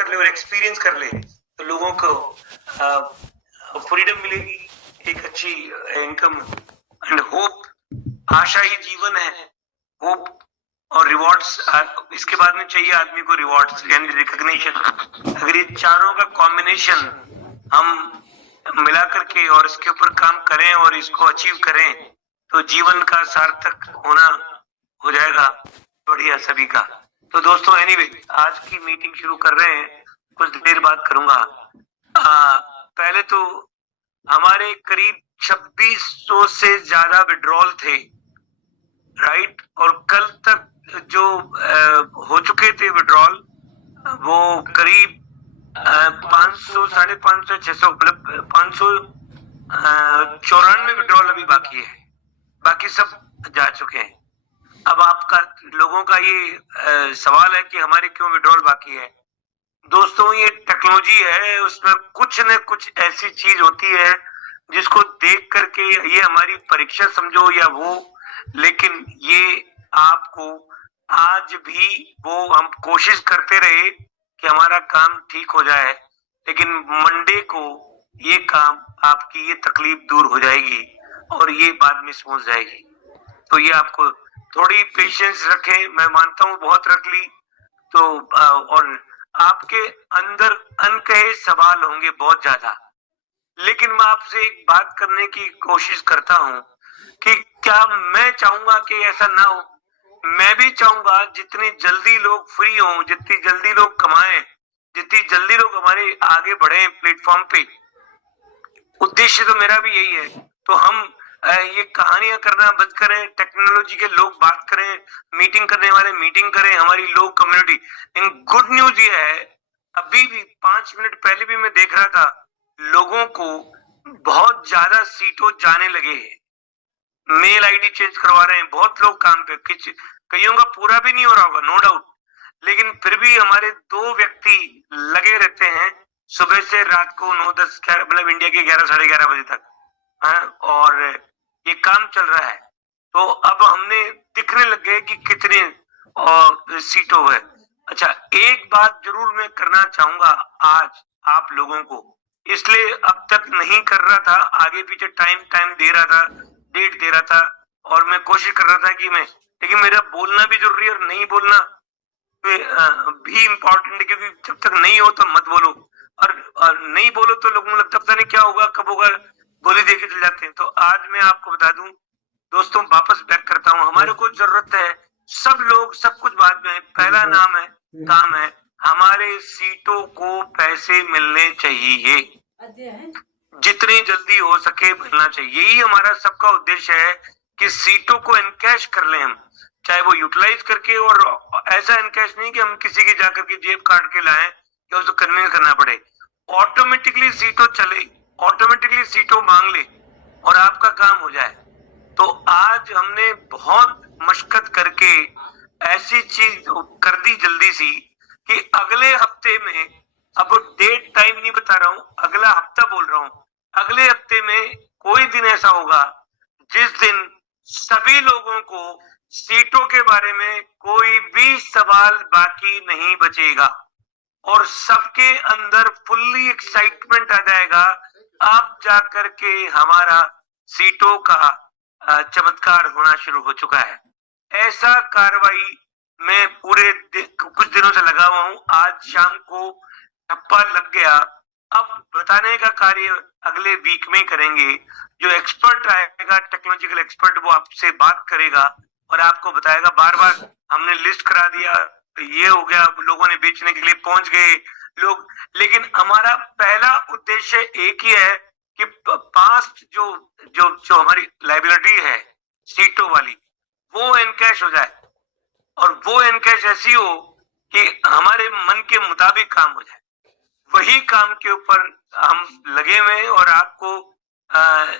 कर ले और एक्सपीरियंस कर ले तो लोगों को फ्रीडम मिलेगी, एक अच्छी इनकम एंड होप। आशा ही जीवन है, होप और रिवॉर्ड्स इसके बाद में चाहिए आदमी को, रिवॉर्ड्स यानी रिकॉग्निशन। अगर ये चारों का कॉम्बिनेशन हम मिला करके और इसके ऊपर काम करें और इसको अचीव करें तो जीवन का सार्थक होना हो जाएगा बढ़िया सभी का। तो दोस्तों एनीवे आज की मीटिंग शुरू कर रहे हैं, कुछ देर बाद करूंगा। पहले तो हमारे करीब 2600 से ज्यादा विड्रॉल थे, राइट, और कल तक जो हो चुके थे विड्रॉल वो करीब 500, 550, 600 मतलब 594 विड्रॉल अभी बाकी है, बाकी सब जा चुके हैं। अब आपका लोगों का ये सवाल है कि हमारे क्यों विड्रॉल बाकी है। दोस्तों ये टेक्नोलॉजी है, उसमें कुछ न कुछ ऐसी चीज होती है जिसको देख करके ये हमारी परीक्षा समझो या वो, लेकिन ये आपको आज भी वो हम कोशिश करते रहे कि हमारा काम ठीक हो जाए, लेकिन मंडे को ये काम आपकी ये तकलीफ दूर हो जाएगी और ये बाद में समझ जाएगी। तो ये आपको थोड़ी पेशेंस रखें, मैं मानता हूँ बहुत रख ली तो और आपके अंदर अनकहे सवाल होंगे बहुत ज्यादा, लेकिन मैं आपसे एक बात करने की कोशिश करता हूँ कि क्या मैं चाहूंगा कि ऐसा ना हो। मैं भी चाहूंगा जितनी जल्दी लोग फ्री हों, जितनी जल्दी लोग कमाएं, जितनी जल्दी लोग हमारे आगे बढ़े प्लेटफॉर्म पे, उद्देश्य तो मेरा भी यही है। तो हम ये कहानियां करना बंद करें, टेक्नोलॉजी के लोग बात करें, मीटिंग करने वाले मीटिंग करें, हमारी लोग कम्युनिटी। इन गुड न्यूज ये है, अभी भी 5 मिनट पहले भी मैं देख रहा था लोगों को बहुत ज्यादा सीटों जाने लगे हैं, मेल आईडी चेंज करवा रहे हैं बहुत लोग काम पे, कईयों का पूरा भी नहीं हो रहा होगा नो डाउट, लेकिन फिर भी हमारे 2 व्यक्ति लगे रहते हैं सुबह से रात को 9-10 मतलब इंडिया के 11 साढ़े 11 बजे तक, और ये काम चल रहा है। तो अब हमने दिखने लग गए कि कितने सीटों है। अच्छा एक बात जरूर मैं करना चाहूंगा आज आप लोगों को, इसलिए अब तक नहीं कर रहा था, आगे पीछे टाइम दे रहा था, डेट दे रहा था और मैं कोशिश कर रहा था कि मैं, लेकिन मेरा बोलना भी जरूरी है और नहीं बोलना भी इम्पोर्टेंट है, क्योंकि जब तक नहीं हो तो मत बोलो और नहीं बोलो तो लोगों को लगता पता नहीं क्या होगा कब होगा, गोली दे के चले जाते हैं। तो आज मैं आपको बता दूं दोस्तों, वापस बैक करता हूं, हमारे को जरूरत है सब लोग सब कुछ बाद में, पहला नाम है काम है हमारे सीटों को पैसे मिलने चाहिए, जितनी जल्दी हो सके मिलना चाहिए। यही हमारा सबका उद्देश्य है कि सीटों को एनकैश कर लें हम, चाहे वो यूटिलाइज करके, और ऐसा एनकैश नहीं कि हम किसी की जाकर के जेब काट के लाएं या उसको कन्विंस करना पड़े। ऑटोमेटिकली सीटों चले, ऑटोमेटिकली सीटों मांग ले और आपका काम हो जाए। तो आज हमने बहुत मशक्कत करके ऐसी चीज कर दी जल्दी सी कि अगले हफ्ते में, अब डेट टाइम नहीं बता रहा हूं, अगला हफ्ता बोल रहा हूं, अगले हफ्ते में कोई दिन ऐसा होगा जिस दिन सभी लोगों को सीटों के बारे में कोई भी सवाल बाकी नहीं बचेगा और सबके अंदर फुल्ली एक्साइटमेंट आ जाएगा। अब जाकर के हमारा सीटों का चमत्कार होना शुरू हो चुका है। ऐसा कार्रवाई मैं पूरे कुछ दिनों से लगा हुआ हूं, आज शाम को ठप्पा लग गया। अब बताने का कार्य अगले वीक में करेंगे, जो एक्सपर्ट आएगा टेक्नोलॉजिकल एक्सपर्ट वो आपसे बात करेगा और आपको बताएगा। बार बार हमने लिस्ट करा दिया, ये हो गया, लोगों ने बेचने के लिए पहुंच गए लोग, लेकिन हमारा पहला उद्देश्य एक ही है कि पास्ट जो जो जो हमारी लायबिलिटी है सीटों वाली वो एनकैश हो जाए, और वो एनकैश ऐसी हो कि हमारे मन के मुताबिक काम हो जाए। वही काम के ऊपर हम लगे हुए, और आपको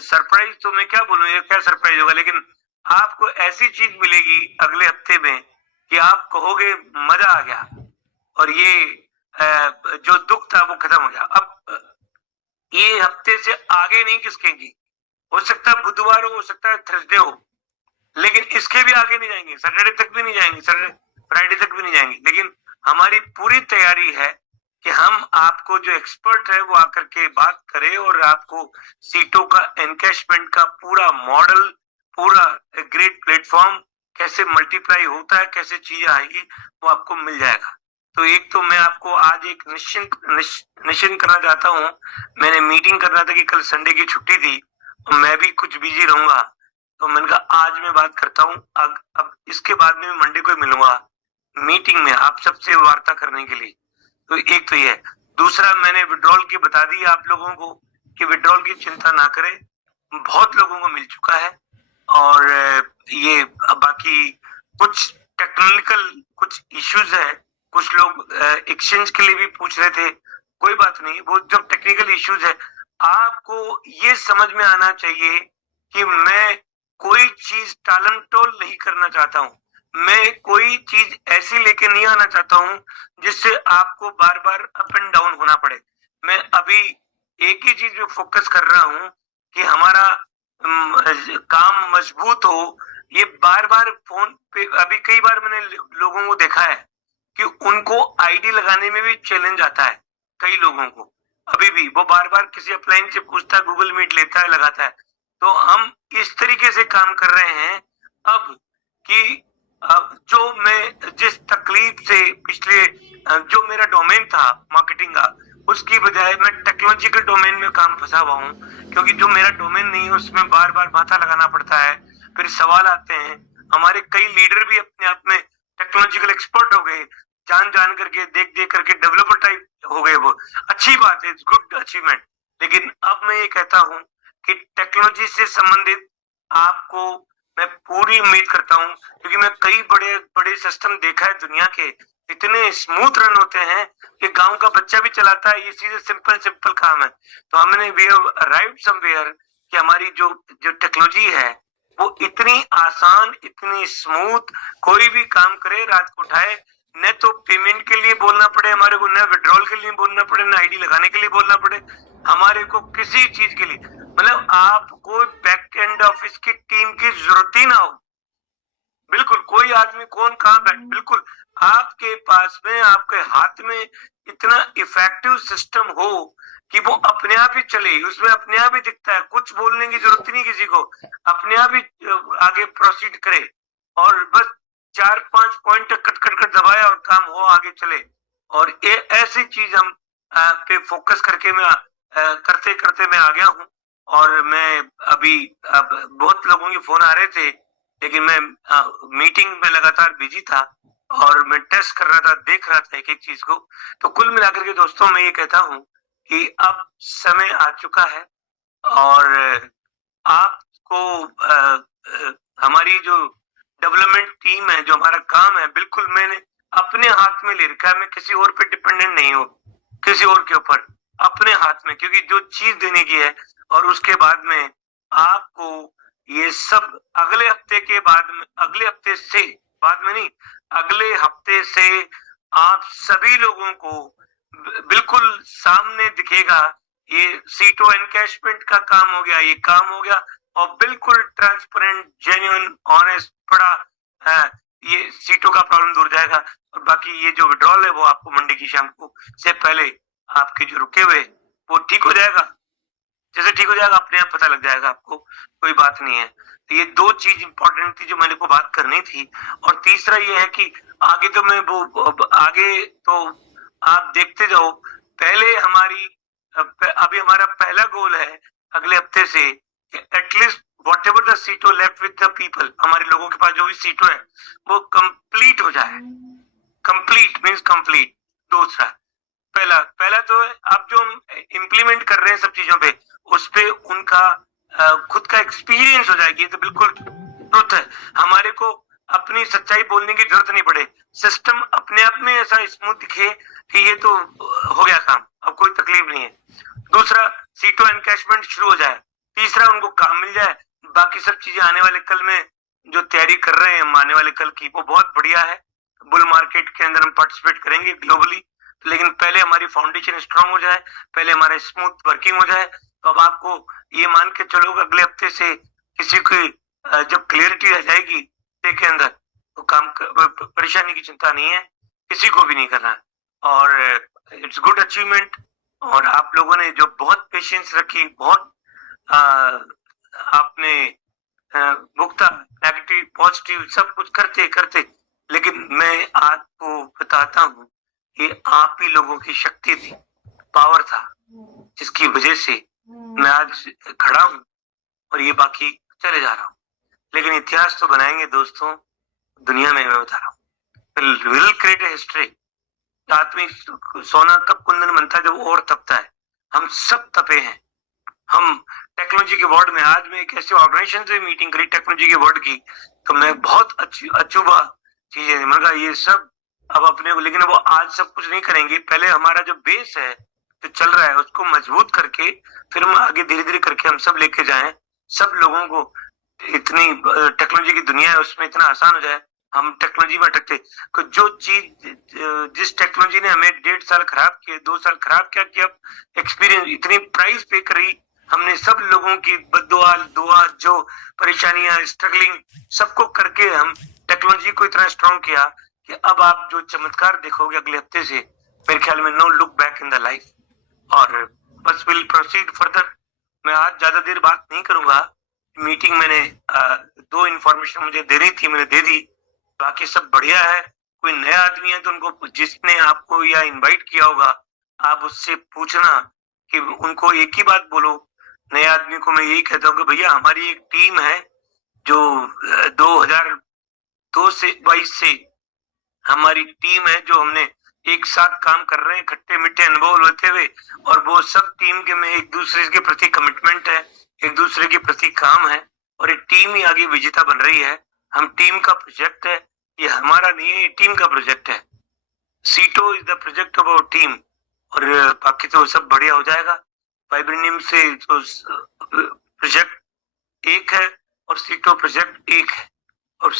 सरप्राइज तो मैं क्या बोलूं, ये क्या सरप्राइज होगा, लेकिन आपको ऐसी चीज मिलेगी अगले हफ्ते में कि आप कहोगे मजा आ गया और ये जो दुख था वो खत्म हो गया। अब ये हफ्ते से आगे नहीं खिसकेंगी, हो सकता है बुधवार हो सकता है थर्सडे हो, लेकिन इसके भी आगे नहीं जाएंगे, सैटरडे तक भी नहीं जाएंगे, फ्राइडे तक भी नहीं जाएंगे। लेकिन हमारी पूरी तैयारी है कि आपको जो एक्सपर्ट है वो आकर के बात करे और आपको सीटों का एनकैशमेंट का पूरा मॉडल, पूरा ग्रेट प्लेटफॉर्म कैसे मल्टीप्लाई होता है, कैसे चीजें आएगी, वो आपको मिल जाएगा। तो एक तो मैं आपको आज एक निश्चिंत करना चाहता हूँ। मैंने मीटिंग कर रहा था कि कल संडे की छुट्टी थी, मैं भी कुछ बिजी रहूंगा, तो मैंने कहा आज मैं बात करता हूँ। अब इसके बाद में मंडे को मिलूंगा मीटिंग में आप सबसे वार्ता करने के लिए। तो एक तो ये, दूसरा मैंने विड्रॉल की बता दी आप लोगों को कि विड्रॉल की चिंता ना करें, बहुत लोगों को मिल चुका है। और ये बाकी कुछ टेक्निकल कुछ इश्यूज है, कुछ लोग एक्सचेंज के लिए भी पूछ रहे थे, कोई बात नहीं, वो जब टेक्निकल इश्यूज है आपको ये समझ में आना चाहिए कि मैं कोई चीज टालम टोल नहीं करना चाहता हूँ, मैं कोई चीज ऐसी लेके नहीं आना चाहता हूँ जिससे आपको बार बार अप एंड डाउन होना पड़े। मैं अभी एक ही चीज पे फोकस कर रहा हूँ कि हमारा काम मजबूत हो। ये बार बार फोन पे अभी कई बार मैंने लोगों को देखा है कि उनको आईडी लगाने में भी चैलेंज आता है, कई लोगों को अभी भी वो बार बार किसी अपलाइन से पूछता है, गूगल मीट लेता है, लगाता है। तो हम इस तरीके से काम कर रहे हैं अब कि जो मैं जिस तकलीफ से पिछले जो मेरा डोमेन था मार्केटिंग का, उसकी बजाय मैं टेक्नोलॉजिकल डोमेन में काम फंसा हुआ हूँ, क्योंकि जो मेरा डोमेन नहीं है उसमें बार बार माथा लगाना पड़ता है, फिर सवाल आते हैं। हमारे कई लीडर भी अपने आप में टेक्नोलॉजिकल एक्सपर्ट हो गए, जान करके देख करके डेवलपर टाइप हो गए। वो अच्छी बात है, इट्स गुड अचीवमेंट। लेकिन अब मैं ये कहता हूँ कि टेक्नोलॉजी से संबंधित आपको मैं पूरी उम्मीद करता हूँ, क्योंकि मैं कई बड़े बड़े सिस्टम देखा है दुनिया के, इतने स्मूथ रन होते हैं कि गांव का बच्चा भी चलाता है। ये चीजें सिंपल काम है। तो हमने वी हैव अराइव्ड समवेयर कि हमारी जो टेक्नोलॉजी है वो इतनी आसान, इतनी स्मूथ, कोई भी काम करे, रात को उठाए, न तो पेमेंट के लिए बोलना पड़े हमारे को, न विड्रॉल के लिए बोलना पड़े, न आईडी लगाने के लिए बोलना पड़े हमारे को, किसी चीज के लिए, मतलब आपको बैक एंड ऑफिस की टीम की जरूरत ही ना हो। बिल्कुल कोई आदमी कौन कहाँ बैठ, बिल्कुल आपके पास में, आपके हाथ में इतना इफेक्टिव सिस्टम हो कि वो अपने आप ही चले, उसमें अपने आप ही दिखता है, कुछ बोलने की जरूरत नहीं किसी को, अपने आप ही आगे प्रोसीड करे और बस 4-5 पॉइंट कट दबाया और काम हो, आगे चले। और ये ऐसी चीज हम पे फोकस करके मैं करते करते मैं आ गया हूँ। और मैं अभी बहुत लोगों के फोन आ रहे थे, लेकिन मैं मीटिंग में लगातार बिजी था और मैं टेस्ट कर रहा था, देख रहा था एक एक चीज को। तो कुल मिलाकर के दोस्तों मैं ये कहता हूँ कि अब समय आ चुका है और आपको हमारी जो डेवलपमेंट टीम है, जो हमारा काम है, बिल्कुल मैंने अपने हाथ में ले रखा है। मैं किसी और पे डिपेंडेंट नहीं हूँ, किसी और के ऊपर, अपने हाथ में, क्योंकि जो चीज देने की है। और उसके बाद में आपको ये सब अगले हफ्ते के बाद में, अगले हफ्ते से बाद में नहीं, अगले हफ्ते से आप सभी लोगों को बिल्कुल सामने दिखेगा। ये सीटो एनकैशमेंट का काम हो गया, ये काम हो गया, और बिल्कुल ट्रांसपेरेंट, जेन्युइन, ऑनेस्ट पड़ा है, ये सीटों का प्रॉब्लम दूर जाएगा। और बाकी ये जो विड्रॉल है वो आपको मंडे की शाम को से पहले आपके जो रुके हुए वो ठीक हो जाएगा। जैसे ठीक हो जाएगा अपने आप पता लग जाएगा आपको, कोई बात नहीं है। तो ये दो चीज इंपॉर्टेंट थी जो मैंने को बात करनी थी। और तीसरा ये है कि आगे तो मैं वो आगे तो आप देखते जाओ। पहले हमारी अभी हमारा पहला गोल है अगले हफ्ते से एटलीस्ट वॉट एवर द सीटो लेफ्ट विद द पीपल, हमारे लोगों के पास जो भी सीटो है वो कंप्लीट हो जाए। Complete means complete. दूसरा पहला तो अब जो हम इम्प्लीमेंट कर रहे हैं सब चीजों पे, उस पे उनका खुद का एक्सपीरियंस हो जाएगी। तो बिल्कुल ट्रुथ है, हमारे को अपनी सच्चाई बोलने की जरूरत नहीं पड़े, सिस्टम अपने आप में ऐसा स्मूथ दिखे कि ये तो हो गया काम, अब कोई तकलीफ नहीं है। दूसरा सीटो एनकैशमेंट शुरू हो जाए। तीसरा उनको काम मिल जाए। बाकी सब चीजें आने वाले कल में जो तैयारी कर रहे हैं हम आने वाले कल की, वो बहुत बढ़िया है। बुल मार्केट के अंदर हम पार्टिसिपेट करेंगे ग्लोबली, लेकिन पहले हमारी फाउंडेशन स्ट्रांग हो जाए, पहले हमारे स्मूथ वर्किंग हो जाए। तो अब आपको ये मान के चलो अगले हफ्ते से किसी की जब क्लियरिटी आ जाएगी के अंदर, तो काम परेशानी की चिंता नहीं है, किसी को भी नहीं करना। और इट्स गुड अचीवमेंट। और आप लोगों ने जो बहुत पेशेंस रखी, बहुत आ, आपने भुगता, नेगेटिव पॉजिटिव सब कुछ करते करते, लेकिन मैं आपको बताता हूँ कि आप ही लोगों की शक्ति थी, पावर था, जिसकी वजह से मैं आज खड़ा हूँ और ये बाकी चले जा रहा हूँ। लेकिन इतिहास तो बनाएंगे दोस्तों, दुनिया में मैं बता रहा हूँ, विल क्रिएट ए हिस्ट्री। आदमी सोना कब कुंदन बनता है, जब और तपता है। हम सब तपे हैं। हम टेक्नोलॉजी के वर्ल्ड में, आज मैं एक ऐसी ऑर्गेनाइजेशन से मीटिंग करी टेक्नोलॉजी के वर्ल्ड की, तो मैं बहुत अचूबा चीजें, मैंने कहा ये सब अब अपने को, लेकिन वो आज सब कुछ नहीं करेंगे। पहले हमारा जो बेस है जो चल रहा है उसको मजबूत करके फिर हम आगे धीरे धीरे करके हम सब लेके जाएं, सब लोगों को। इतनी टेक्नोलॉजी की दुनिया है, उसमें इतना आसान हो जाए, हम टेक्नोलॉजी में अटकते। तो जो चीज, जिस टेक्नोलॉजी ने हमें 1.5 साल खराब किए, 2 साल खराब किया, कि अब एक्सपीरियंस इतनी प्राइस पे करी हमने, सब लोगों की बद्दुआ दुआ, जो परेशानियां, स्ट्रगलिंग, सबको करके हम टेक्नोलॉजी को इतना स्ट्रॉन्ग किया कि अब आप जो चमत्कार देखोगे अगले हफ्ते से, मेरे ख्याल में no look back in the life. और बस विल प्रोसीड फर्दर। मैं आज ज्यादा देर बात नहीं करूंगा। मीटिंग मैंने 2 इंफॉर्मेशन मुझे देनी थी, मैंने दे दी, बाकी सब बढ़िया है। कोई नया आदमी है तो उनको, जिसने आपको या इनवाइट किया होगा, आप उससे पूछना कि उनको एक ही बात बोलो। नए आदमी को मैं यही कहता हूँ कि भैया हमारी एक टीम है जो 2002 से 22 से हमारी टीम है, जो हमने एक साथ काम कर रहे हैं, खट्टे मीठे अनुभव लेते हुए, और वो सब टीम के में एक दूसरे के प्रति कमिटमेंट है, एक दूसरे के प्रति काम है, और एक टीम ही आगे विजेता बन रही है। हम टीम का प्रोजेक्ट है, ये हमारा नहीं है, ये टीम का प्रोजेक्ट है। सीटो is the project of our team, और बाकी तो सब बढ़िया हो जाएगा। वाइब्रेनियम से तो प्रोजेक्ट एक है और सीटो प्रोजेक्ट एक है, और